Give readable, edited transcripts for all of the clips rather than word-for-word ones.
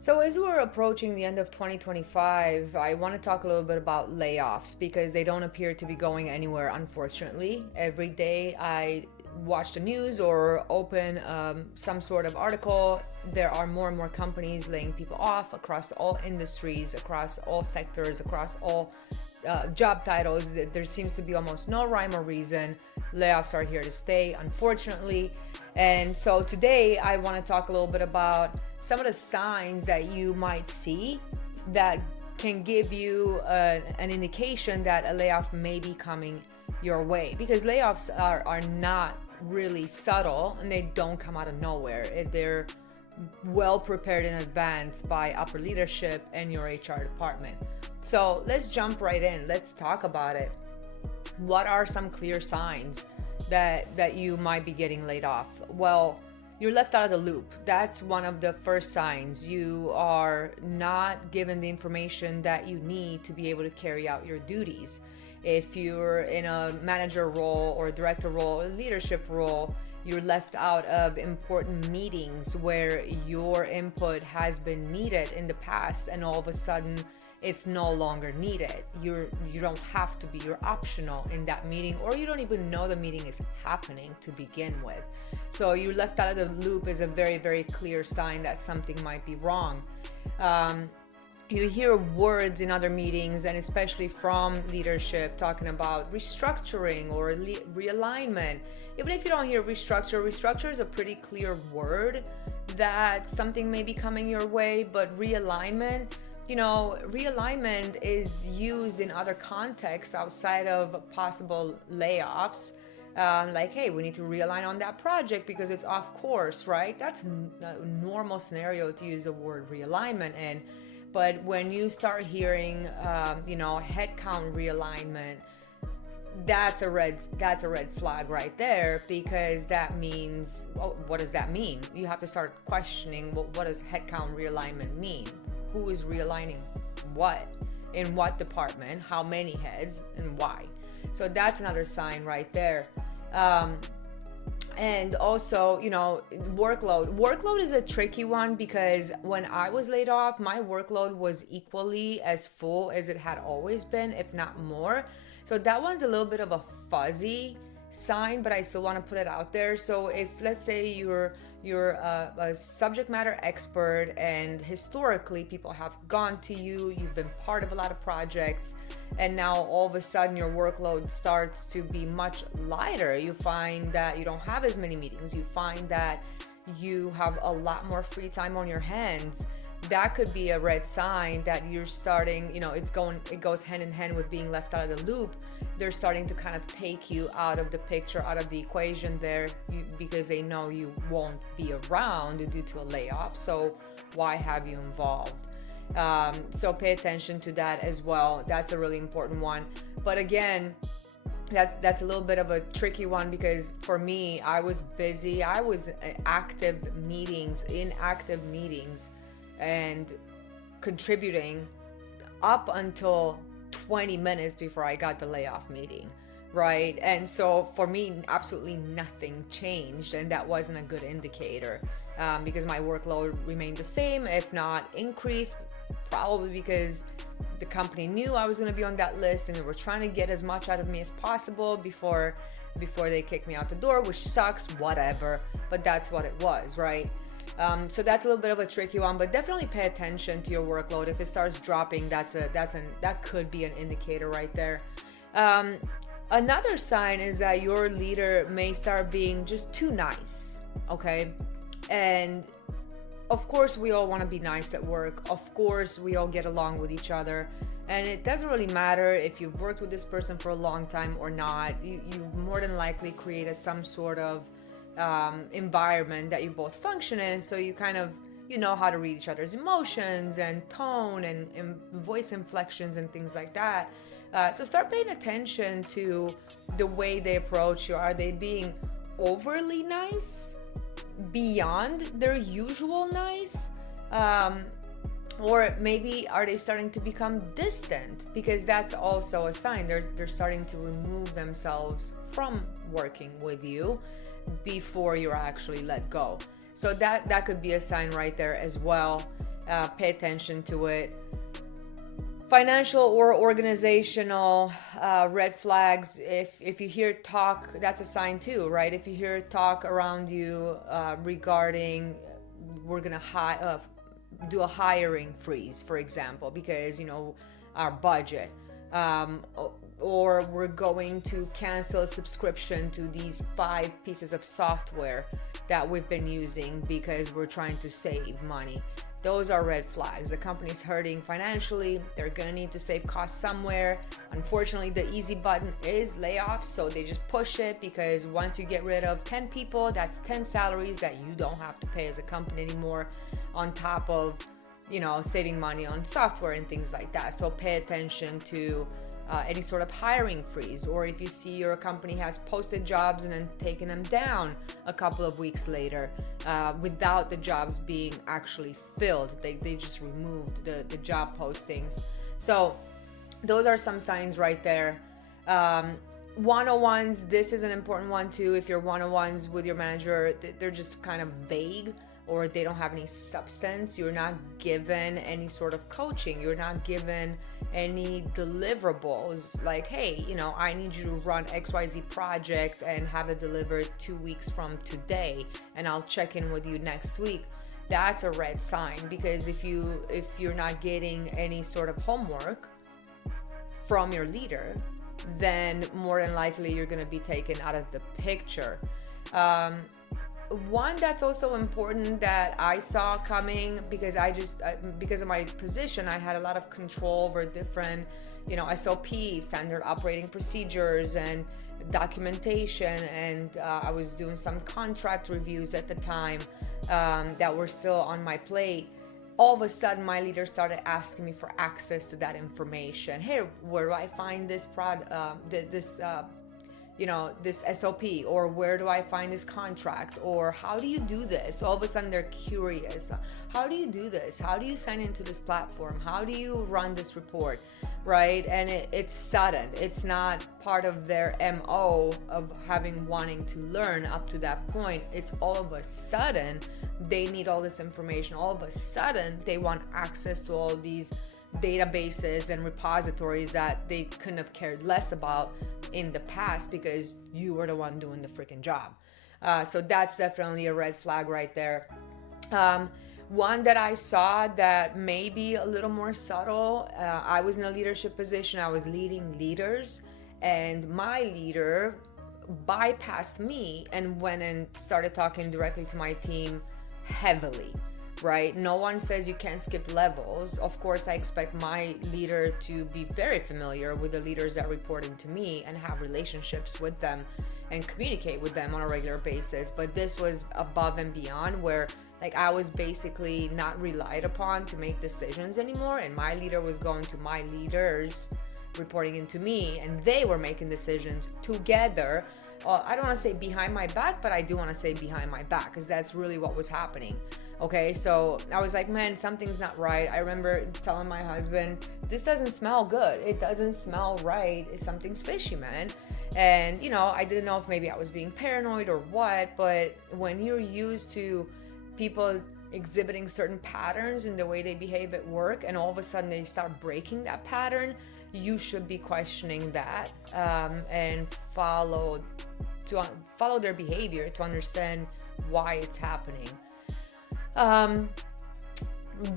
So, as we're approaching the end of 2025, I want to talk a little bit about layoffs because they don't appear to be going anywhere, unfortunately. Every day I watch the news or open some sort of article, there are more and more companies laying people off across all industries, across all sectors, across all job titles. There seems to be almost no rhyme or reason. Layoffs are here to stay, unfortunately. And so today I want to talk a little bit about some of the signs that you might see that can give you an indication that a layoff may be coming your way, because layoffs are not really subtle and they don't come out of nowhere. They're well prepared in advance by upper leadership and your HR department. So let's jump right in. Let's talk about it. What are some clear signs that you might be getting laid off? Well, you're left out of the loop. That's one of the first signs. You are not given the information that you need to be able to carry out your duties. If you're in a manager role or director role or leadership role, you're left out of important meetings where your input has been needed in the past, and all of a sudden it's no longer needed. You don't have to be, you're optional in that meeting, or you don't even know the meeting is happening to begin with. So you're left out of the loop is a very, very clear sign that something might be wrong. You hear words in other meetings, and especially from leadership, talking about restructuring or realignment. Even if you don't hear restructure is a pretty clear word that something may be coming your way. But realignment, realignment is used in other contexts outside of possible layoffs. Like, hey, we need to realign on that project because it's off course, right? That's a normal scenario to use the word realignment in. But when you start hearing, headcount realignment, that's a red flag right there, because that means, what does that mean? You have to start questioning, what does headcount realignment mean? Who is realigning what? In what department? How many heads? And why? So that's another sign right there. And also, workload. Workload is a tricky one, because when I was laid off, my workload was equally as full as it had always been, if not more. So that one's a little bit of a fuzzy sign, but I still want to put it out there. So if, let's say, you're a subject matter expert, and historically people have gone to you, you've been part of a lot of projects, and now all of a sudden your workload starts to be much lighter. You find that you don't have as many meetings. You find that you have a lot more free time on your hands. That could be a red sign that you're starting, it goes hand in hand with being left out of the loop. They're starting to kind of take you out of the picture, out of the equation there, because they know you won't be around due to a layoff. So why have you involved? So pay attention to that as well. That's a really important one. But again, that's a little bit of a tricky one, because for me, I was busy. I was in active meetings, and contributing up until 20 minutes before I got the layoff meeting, right? And so for me, absolutely nothing changed, and that wasn't a good indicator, because my workload remained the same, if not increased, probably because the company knew I was going to be on that list, and they were trying to get as much out of me as possible before they kicked me out the door, which sucks, whatever, but that's what it was, right? So that's a little bit of a tricky one, but definitely pay attention to your workload. If it starts dropping, that could be an indicator right there. Another sign is that your leader may start being just too nice, okay? And of course, we all want to be nice at work. Of course, we all get along with each other. And it doesn't really matter if you've worked with this person for a long time or not. You've more than likely created some sort of environment that you both function in, so you kind of know how to read each other's emotions and tone and voice inflections and things like that. So start paying attention to the way they approach you. Are they being overly nice, beyond their usual nice? Or maybe are they starting to become distant? Because that's also a sign. They're starting to remove themselves from working with you before you're actually let go. So that could be a sign right there as well. Pay attention to it. Financial or organizational red flags. If you hear talk, that's a sign too, right? If you hear talk around you regarding we're gonna do a hiring freeze, for example, because our budget, or we're going to cancel a subscription to these 5 pieces of software that we've been using because we're trying to save money. Those are red flags. The company's hurting financially. They're gonna need to save costs somewhere. Unfortunately, the easy button is layoffs, so they just push it because once you get rid of 10 people, that's 10 salaries that you don't have to pay as a company anymore, on top of saving money on software and things like that. So pay attention to any sort of hiring freeze, or if you see your company has posted jobs and then taken them down a couple of weeks later without the jobs being actually filled. They just removed the job postings. So those are some signs right there. One-on-ones, this is an important one too. If your one-on-ones with your manager, they're just kind of vague, or they don't have any substance. You're not given any sort of coaching. You're not given any deliverables like, hey, I need you to run XYZ project and have it delivered 2 weeks from today, and I'll check in with you next week. That's a red sign, because if you're not getting any sort of homework from your leader, then more than likely you're going to be taken out of the picture. One that's also important that I saw coming, because because of my position, I had a lot of control over different, SOPs, standard operating procedures, and documentation, and I was doing some contract reviews at the time that were still on my plate. All of a sudden, my leader started asking me for access to that information. Hey, where do I find this this SOP, or where do I find this contract, or how do you do this? All of a sudden they're curious. How do you do this? How do you sign into this platform? How do you run this report, right? And it's sudden. It's not part of their MO of wanting to learn up to that point. It's all of a sudden they need all this information. All of a sudden they want access to all these databases and repositories that they couldn't have cared less about in the past, because you were the one doing the freaking job. So that's definitely a red flag right there. One that I saw that may be a little more subtle, I was in a leadership position. I was leading leaders, and my leader bypassed me and went and started talking directly to my team heavily. Right? No one says you can't skip levels. Of course, I expect my leader to be very familiar with the leaders that report into me and have relationships with them and communicate with them on a regular basis. But this was above and beyond, where I was basically not relied upon to make decisions anymore, and my leader was going to my leaders reporting into me, and they were making decisions together. I don't want to say behind my back, but I do want to say behind my back, because that's really what was happening. Okay, so I was like, man, something's not right. I remember telling my husband, this doesn't smell good. It doesn't smell right. Something's fishy, man. And, I didn't know if maybe I was being paranoid or what, but when you're used to people exhibiting certain patterns in the way they behave at work, and all of a sudden they start breaking that pattern, you should be questioning that and follow their behavior to understand why it's happening.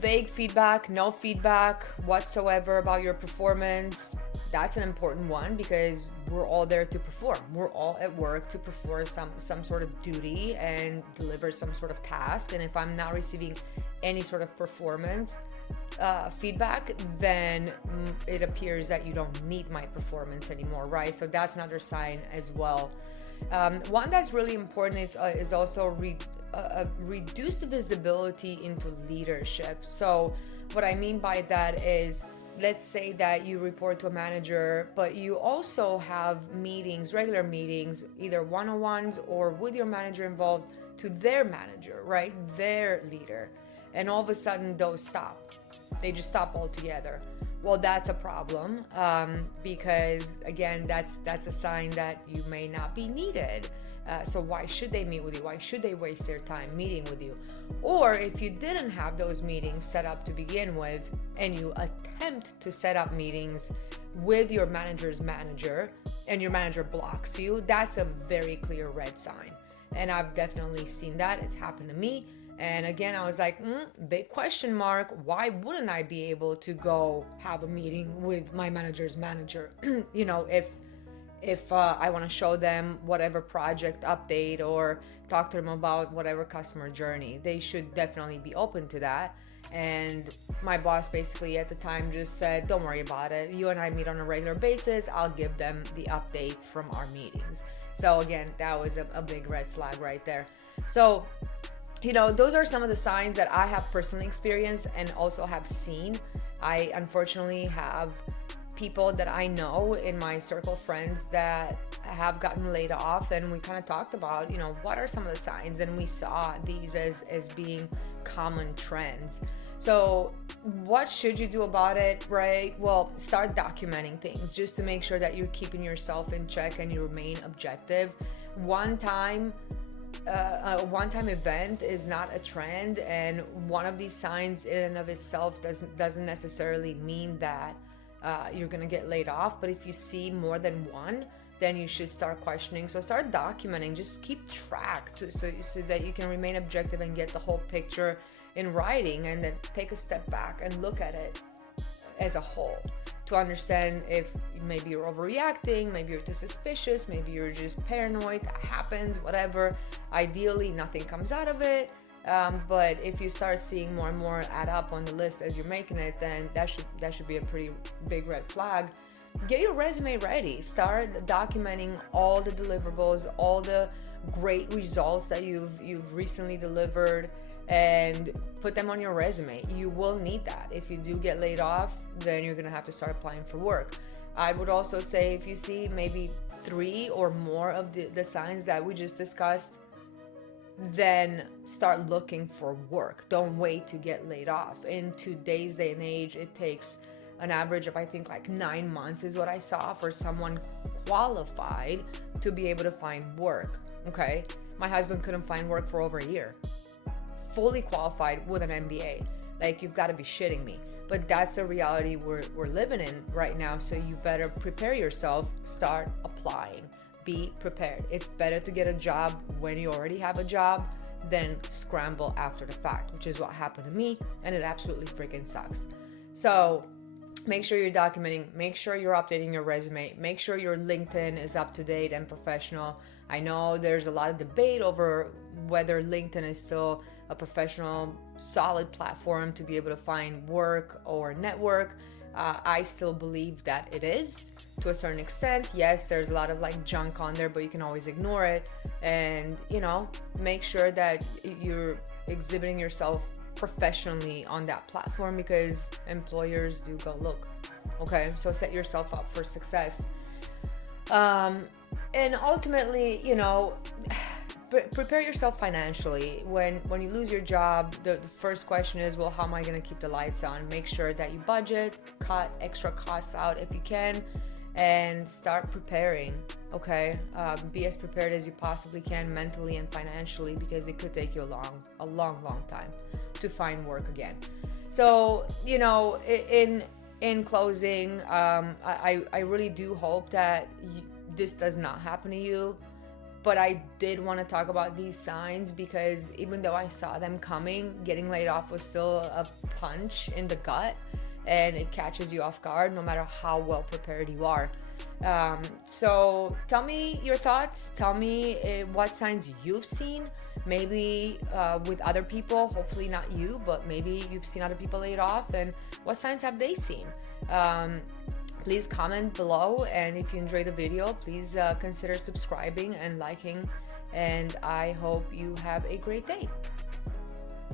Vague feedback, no feedback whatsoever about your performance. That's an important one, because we're all there to perform. We're all at work to perform some sort of duty and deliver some sort of task. And if I'm not receiving any sort of performance feedback, then it appears that you don't need my performance anymore, right? So that's another sign as well. One that's really important is also reduced visibility into leadership. So what I mean by that is, let's say that you report to a manager, but you also have meetings, regular meetings, either one-on-ones or with your manager involved, to their manager, right? Their leader. And all of a sudden those stop. They just stop altogether. Well, that's a problem, because again, that's a sign that you may not be needed So why should they meet with you? Why should they waste their time meeting with you? Or if you didn't have those meetings set up to begin with, and you attempt to set up meetings with your manager's manager and your manager blocks you, that's a very clear red sign. And I've definitely seen that. It's happened to me. And again, I was like, big question mark. Why wouldn't I be able to go have a meeting with my manager's manager? You know, if I want to show them whatever project update or talk to them about whatever customer journey, they should definitely be open to that. And my boss basically at the time just said, don't worry about it. You and I meet on a regular basis. I'll give them the updates from our meetings. So again, that was a big red flag right there. So, you know, those are some of the signs that I have personally experienced and also have seen. I unfortunately have people that I know in my circle of friends that have gotten laid off, and we kind of talked about, you know, what are some of the signs, and we saw these as being common trends. So what should you do about it, right? Well, start documenting things just to make sure that you're keeping yourself in check and you remain objective. A one-time event is not a trend, and one of these signs in and of itself doesn't necessarily mean that you're gonna get laid off. But if you see more than one, then you should start questioning. So start documenting, just keep track so that you can remain objective and get the whole picture in writing, and then take a step back and look at it as a whole to understand if maybe you're overreacting, maybe you're too suspicious, maybe you're just paranoid. That happens, whatever. Ideally, nothing comes out of it. But if you start seeing more and more add up on the list as you're making it, then that should be a pretty big red flag. Get your resume ready. Start documenting all the deliverables, all the great results that you've recently delivered, and put them on your resume. You will need that. If you do get laid off, then you're gonna have to start applying for work. I would also say if you see maybe 3 or more of the signs that we just discussed, then start looking for work. Don't wait to get laid off. In today's day and age, it takes an average of, I think, like 9 months is what I saw for someone qualified to be able to find work. Okay, my husband couldn't find work for over a year, fully qualified with an MBA. Like, you've got to be shitting me. But that's the reality we're living in right now. So you better prepare yourself. Start applying. Be prepared. It's better to get a job when you already have a job than scramble after the fact, which is what happened to me, and it absolutely freaking sucks. So make sure you're documenting, make sure you're updating your resume, make sure your LinkedIn is up to date and professional. I know there's a lot of debate over whether LinkedIn is still a professional, solid platform to be able to find work or network. I still believe that it is to a certain extent. Yes, there's a lot of like junk on there, but you can always ignore it. And, you know, make sure that you're exhibiting yourself professionally on that platform, because employers do go look. Okay, so set yourself up for success. And ultimately, you know, prepare yourself financially. When you lose your job, the first question is, well, how am I going to keep the lights on? Make sure that you budget, cut extra costs out if you can, and start preparing. Okay, be as prepared as you possibly can mentally and financially, because it could take you a long time to find work again. So, you know, in closing, I really do hope that this does not happen to you. But I did want to talk about these signs, because even though I saw them coming, getting laid off was still a punch in the gut, and it catches you off guard no matter how well prepared you are. So tell me your thoughts. Tell me what signs you've seen, maybe with other people, hopefully not you, but maybe you've seen other people laid off, and what signs have they seen? Please comment below, and if you enjoyed the video, please consider subscribing and liking, and I hope you have a great day.